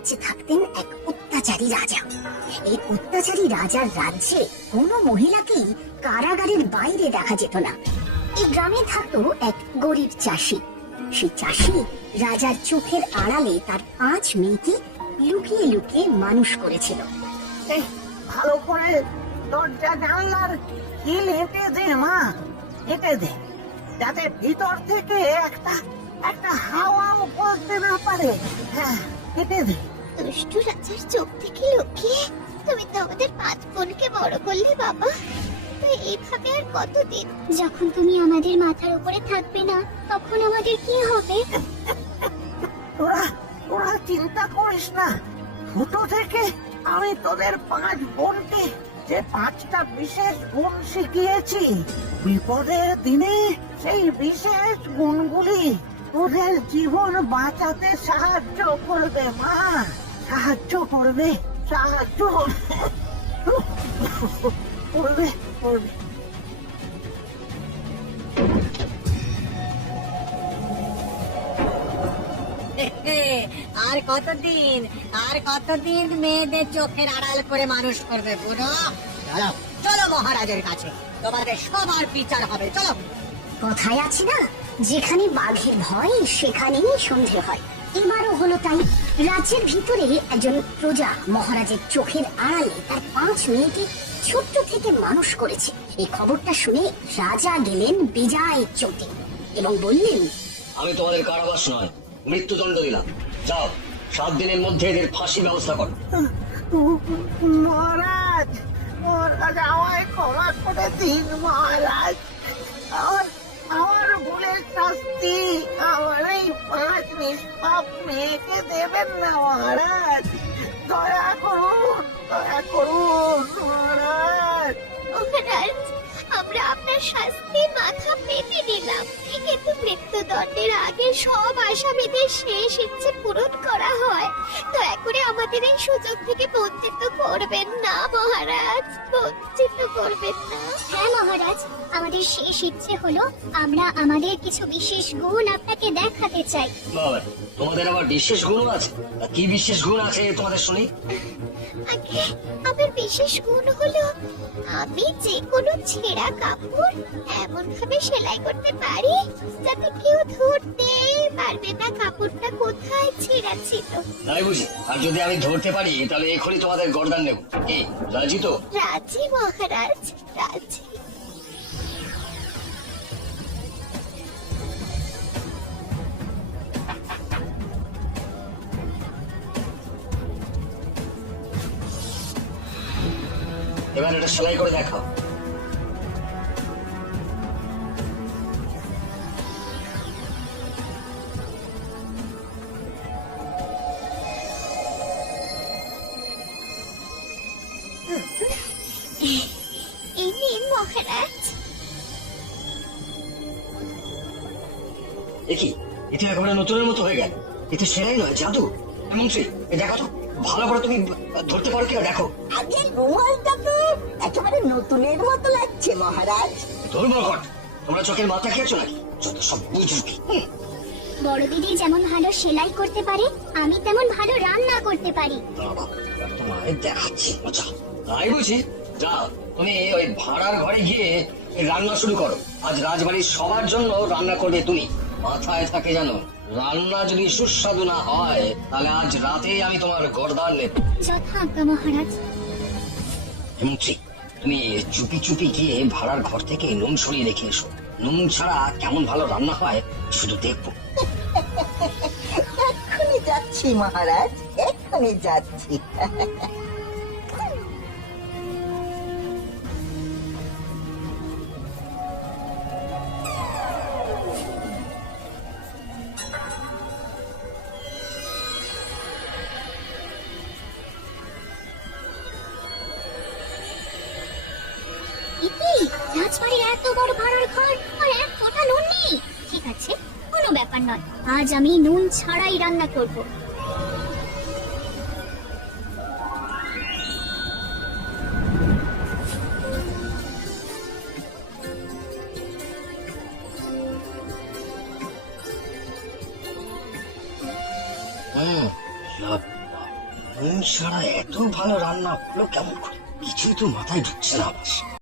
রাজ্যে থাকতেন এক অত্যাচারী রাজা। এই অত্যাচারী রাজার রাজ্যে কোনো মহিলাকেই কারাগারের বাইরে দেখা যেত না। এই গ্রামে থাকতো এক গরিব চাষি। সেই চাষি রাজার চোখের আড়ালে তার 5 মেয়েকে লুকিয়ে লুকিয়ে মানুষ করেছিল। ভালো করে দরজা জানলার কিল এঁটে দে মা, এঁটে দে, যাতে ভিতর থেকে একটা একটা হাওয়াও বলতে না পারে। হ্যাঁ, এঁটে দে। দুষ্টু রাজার চোখ থেকে লুকিয়ে তুমি তো আমাদের 5 বোনকে বড় করলে বাবা। তো এইভাবে আর কতদিন? যখন তুমি আমাদের মাথার উপরে থাকবে না, তখন আমাদের কি হবে? তোরা তোরা চিন্তা করিস না। ছোট থেকে আমি তোদের 5 বোনকে যে 5টা বিশেষ গুণ শিখিয়েছি, বিপদের দিনে সেই বিশেষ গুণগুলি তোদের জীবন বাঁচাতে সাহায্য করবে মা, সাহায্য করবে, সাহায্য করবে করবে। আর কতদিন মেয়েদের চোখের আড়াল করে মানুষ করবে বুড়ো? চলো চলো মহারাজের কাছে, তোমাদের সবার বিচার হবে। চলো। কথায় আছে না, যেখানে বাঘের ভয় সেখানেই সন্ধে হয়। এবারও হলো তাই। রাজ্যের ভিতরে একজন প্রজা মহারাজের চোখের আড়ালে তার 5 মেয়েকে ছোট্ট থেকে মানুষ করেছে। এই খবরটা শুনে রাজা গেলেন বেজায় চোটে এবং বললেন, আমি তোমাদের কারাবাস নয়, মৃত্যুদণ্ড দিলাম। যাও, 7 দিনের মধ্যে এদের ফাঁসি ব্যবস্থা করো। মহারাজ, মহারাজ আমায় ক্ষমা করে দিন মহারাজ। আমার ভুলের শাস্তি আমার এই 5 নিষ্পাপ মেয়েকে দেবেন না মহারাজ। দয়া করুন, দয়া করুন মহারাজ। মহারাজ, আমরা আপনার শাস্তি মাথা পেতে দিলাম, কিন্তু মৃত্যুদণ্ডের আগে সব আসামিদের শেষ ইচ্ছে পূরণ করা হয়। দয়া করে আমাদের এই সুযোগ থেকে বঞ্চিত করবেন না মহারাজ, বঞ্চিত করবেন না। হ্যাঁ মহারাজ, আমাদের শেষ ইচ্ছে হলো আমরা আমাদের কিছু বিশেষ গুণ আপনাকে দেখাতে চাই। বাবা, তোমাদের আবার বিশেষ গুণ আছে? তা কি বিশেষ গুণ আছে তোমাদের শুনি? আগে আমার বিশেষ গুণ হলো আমি যে কোনো ছেঁড়া কাপড় এমন ভাবে সেলাই করতে পারি যাতে কেউ ধরতে পারবে না কাপড়টা কোথায় ছেঁড়া ছিল। তাই বুঝি? আর যদি আমি ধরতে পারি তাহলে এখনই তোমাদের গর্দান নেব। কি রাজি তো? রাজি মহারাজ, রাজি। এবার এটা সেলাই করে দেখাও। এই নিন মহারাজ। দেখি, এটা একেবারে নতুনের মতো হয়ে গেল। এটা সেলাই নয়, জাদু। মন্ত্রী, দেখো তো ভালো করে, তুমি ধরতে পারো কিনা দেখো। আগে রুমালটা তো একেবারে নতুনের মতো লাগছে মহারাজ। ধর্মঘট, তোমরা চোখের মাথা খেয়েছো নাকি? যত সব বুঝবি। বড় দিদি যেমন ভালো সেলাই করতে পারে, আমি তেমন ভালো রান্না করতে পারি। তোমায় দেখাচ্ছি মজা। তাই বুঝি? যাও, তুমি ওই ভাড়ার ঘরে গিয়ে রান্না শুরু করো। আজ রাজবাড়ির সবার জন্য রান্না করবে তুমি। মাথায় থাকে জানো, রান্না যদি সুস্বাদু না হয় তাহলে আজ রাতে আমি তোমার গর্দান নেব। যথাজ্ঞা মহারাজ। মন্ত্রী, তুমি চুপি চুপি গিয়ে ভাড়ার ঘর থেকে নুন সরিয়ে রেখে এসো। নুন ছাড়া কেমন ভালো রান্না হয় শুধু দেখবো। এক্ষুনি যাচ্ছি মহারাজ, এক্ষুনি যাচ্ছি। রাজবাড়ির এত বড় ভাড়ার ঘর আর এক ফোঁটা নুন নেই। ঠিক আছে, কোনো ব্যাপার নয়, আজ আমি নুন ছাড়াই রান্না করব। নুন ছাড়া এত ভালো রান্না হলো কেমন করে? কিছুই তো মাথায় ঢুকছে না আমার।